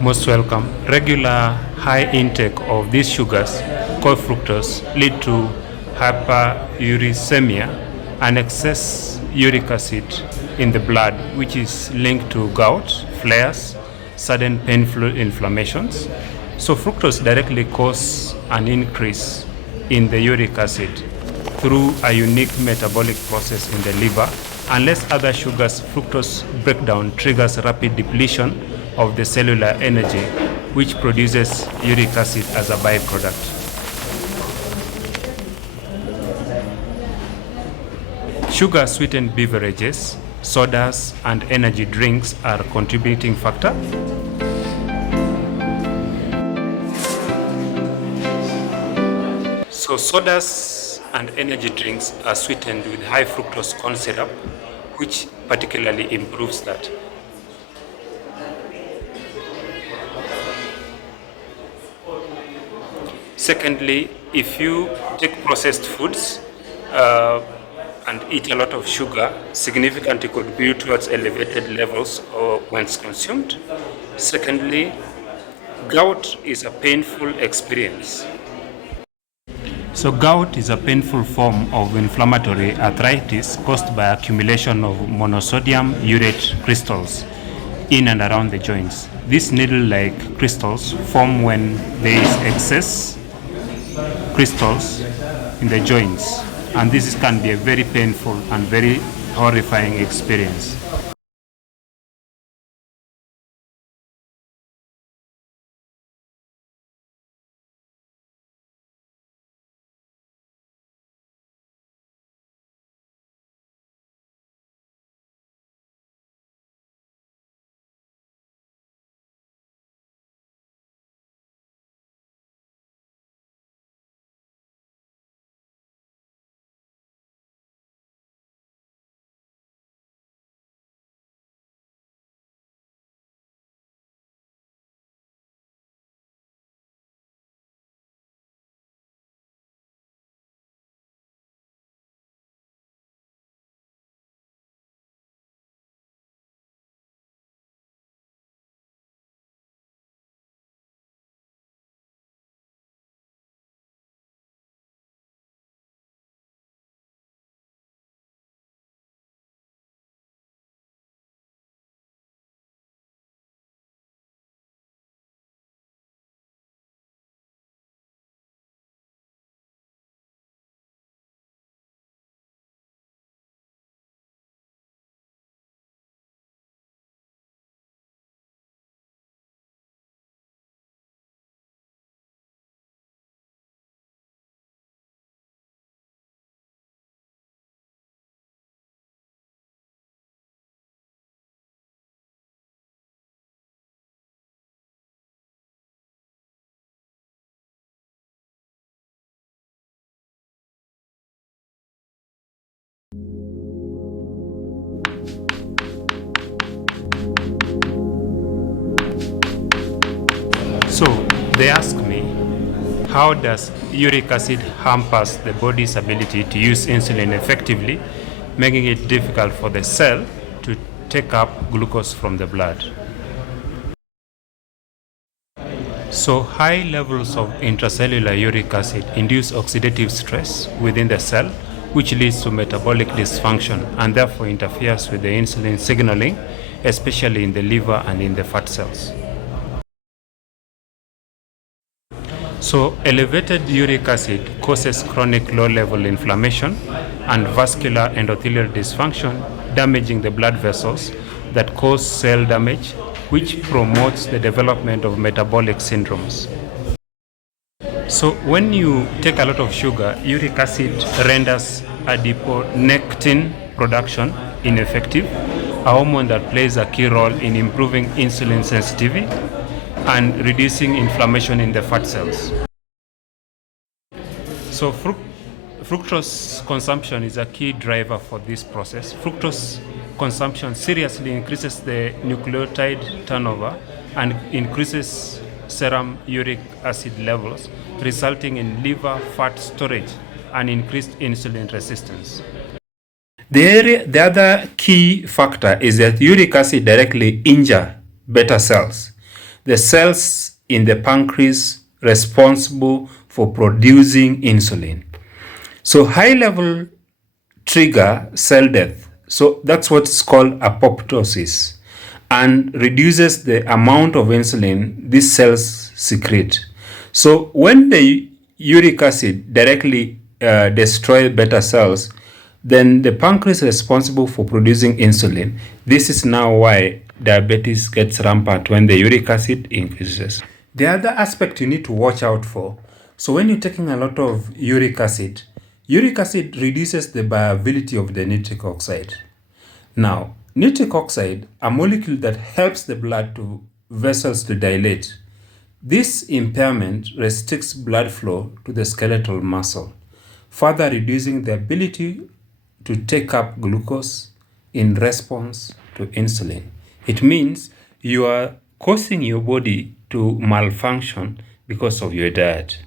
Most welcome. Regular high intake of these sugars called fructose lead to hyperuricemia and excess uric acid in the blood, which is linked to gout, flares, sudden painful inflammations. So fructose directly causes an increase in the uric acid through a unique metabolic process in the liver. Unless other sugars, fructose breakdown triggers rapid depletion of the cellular energy, which produces uric acid as a byproduct. Sugar-sweetened beverages, sodas, and energy drinks are contributing factor. So sodas and energy drinks are sweetened with high fructose corn syrup, which particularly improves that. Secondly, if you take processed foods and eat a lot of sugar, significantly contribute towards elevated levels when consumed. Secondly, gout is a painful experience. So gout is a painful form of inflammatory arthritis caused by accumulation of monosodium urate crystals in and around the joints. These needle-like crystals form when there is excess crystals in the joints, and this can be a very painful and very horrifying experience. So they ask me, how does uric acid hampers the body's ability to use insulin effectively, making it difficult for the cell to take up glucose from the blood? So high levels of intracellular uric acid induce oxidative stress within the cell, which leads to metabolic dysfunction and therefore interferes with the insulin signaling, especially in the liver and in the fat cells. So elevated uric acid causes chronic low-level inflammation and vascular endothelial dysfunction, damaging the blood vessels that cause cell damage, which promotes the development of metabolic syndromes. So when you take a lot of sugar, uric acid renders adiponectin production ineffective, a hormone that plays a key role in improving insulin sensitivity and reducing inflammation in the fat cells. So fructose consumption is a key driver for this process. Fructose consumption seriously increases the nucleotide turnover and increases serum uric acid levels, resulting in liver fat storage and increased insulin resistance. The other key factor is that uric acid directly injures beta cells, the cells in the pancreas responsible for producing insulin. So high level trigger cell death. So that's what's called apoptosis, and reduces the amount of insulin these cells secrete. So when the uric acid directly destroys beta cells, then the pancreas is responsible for producing insulin. This is now why diabetes gets rampant when the uric acid increases. The other aspect you need to watch out for, so when you're taking a lot of uric acid reduces the viability of the nitric oxide. Now, nitric oxide, a molecule that helps the blood vessels to dilate. This impairment restricts blood flow to the skeletal muscle, further reducing the ability to take up glucose in response to insulin. It means you are causing your body to malfunction because of your diet.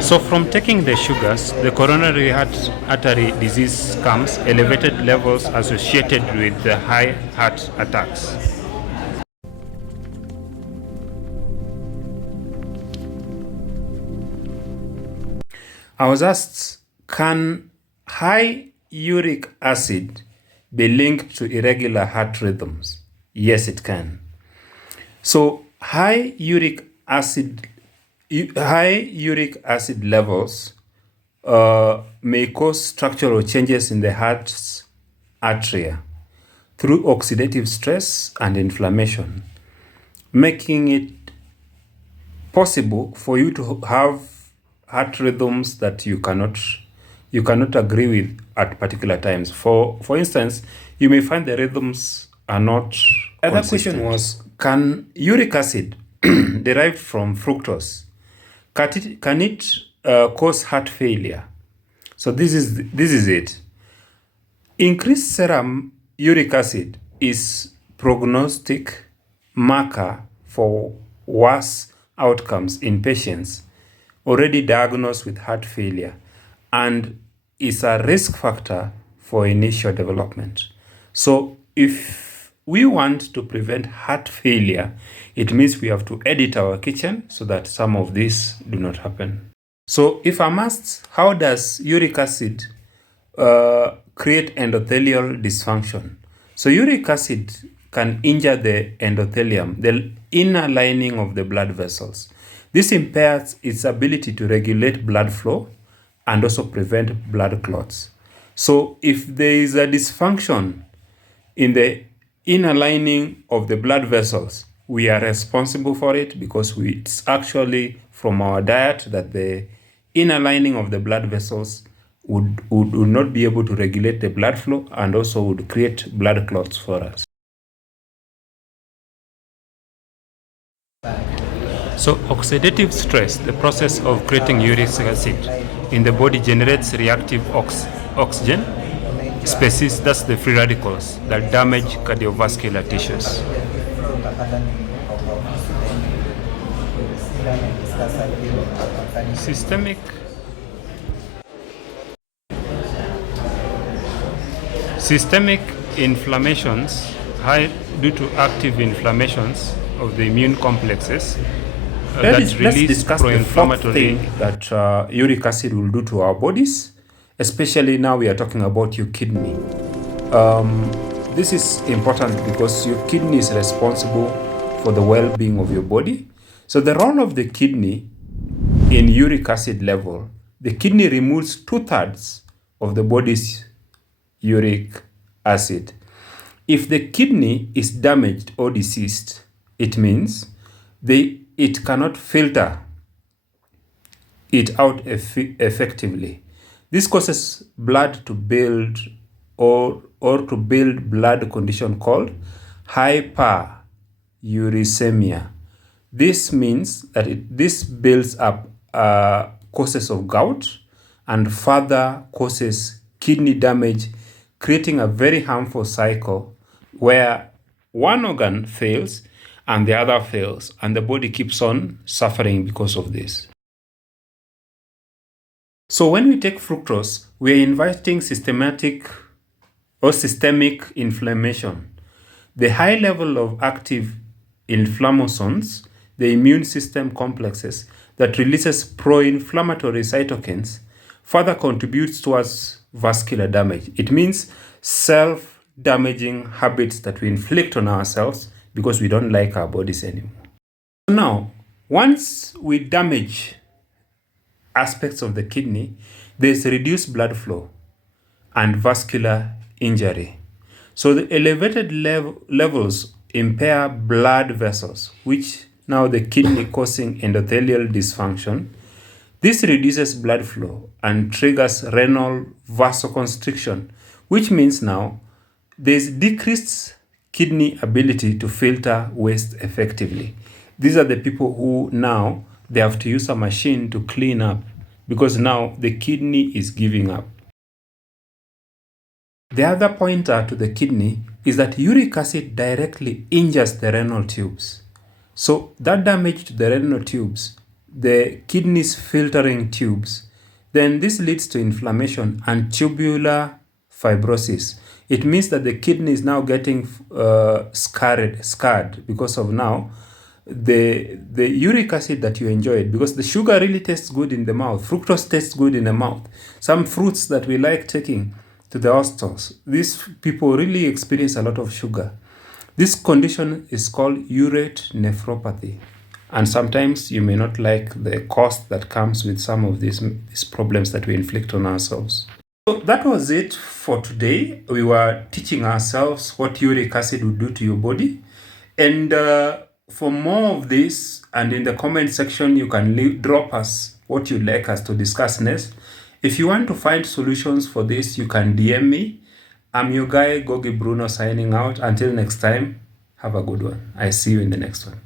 So from taking the sugars, the coronary artery disease comes, elevated levels associated with the high heart attacks. I was asked, can high uric acid be linked to irregular heart rhythms? Yes, it can. So high uric acid levels may cause structural changes in the heart's atria through oxidative stress and inflammation, making it possible for you to have heart rhythms that you cannot agree with at particular times. For instance, you may find the rhythms are not. The other question was, can uric acid derived from fructose, can it cause heart failure? So this is it. Increased serum uric acid is prognostic marker for worse outcomes in patients already diagnosed with heart failure, and is a risk factor for initial development. So if we want to prevent heart failure, it means we have to edit our kitchen so that some of these do not happen. So if I'm asked, how does uric acid create endothelial dysfunction? So uric acid can injure the endothelium, the inner lining of the blood vessels. This impairs its ability to regulate blood flow and also prevent blood clots. So if there is a dysfunction in the inner lining of the blood vessels, we are responsible for it because it's actually from our diet that the inner lining of the blood vessels would not be able to regulate the blood flow and also would create blood clots for us. So oxidative stress, the process of creating uric acid in the body, generates reactive oxygen species, that's the free radicals that damage cardiovascular tissues. Systemic inflammations due to active inflammations of the immune complexes that release pro-inflammatory that uric acid will do to our bodies. Especially now we are talking about your kidney. This is important because your kidney is responsible for the well-being of your body. So the role of the kidney in uric acid level, the kidney removes 2/3 of the body's uric acid. If the kidney is damaged or diseased, it means it cannot filter it out effectively. This causes blood to build or to build blood condition called hyperuricemia. This means that this builds up causes of gout and further causes kidney damage, creating a very harmful cycle where one organ fails and the other fails, and the body keeps on suffering because of this. So when we take fructose, we are inviting systemic inflammation. The high level of active inflammasomes, the immune system complexes that releases pro-inflammatory cytokines, further contributes towards vascular damage. It means self-damaging habits that we inflict on ourselves because we don't like our bodies anymore. So now, once we damage aspects of the kidney, there's reduced blood flow and vascular injury. So the elevated levels impair blood vessels, which now the kidney causing endothelial dysfunction. This reduces blood flow and triggers renal vasoconstriction, which means now there's decreased kidney ability to filter waste effectively. These are the people who now they have to use a machine to clean up because now the kidney is giving up. The other pointer to the kidney is that uric acid directly injures the renal tubes. So that damage to the renal tubes, the kidney's filtering tubes, then this leads to inflammation and tubular fibrosis. It means that the kidney is now getting scarred because of now the uric acid that you enjoyed, because the sugar really tastes good in the mouth. Fructose tastes good in the mouth. Some fruits that we like taking to the hospitals, these people really experience a lot of sugar. This condition is called urate nephropathy. And sometimes you may not like the cost that comes with some of these problems that we inflict on ourselves. So that was it for today. We were teaching ourselves what uric acid would do to your body. And for more of this, and in the comment section, you can drop us what you'd like us to discuss next. If you want to find solutions for this, you can DM me. I'm your guy, Gogi Bruno, signing out. Until next time, have a good one. I see you in the next one.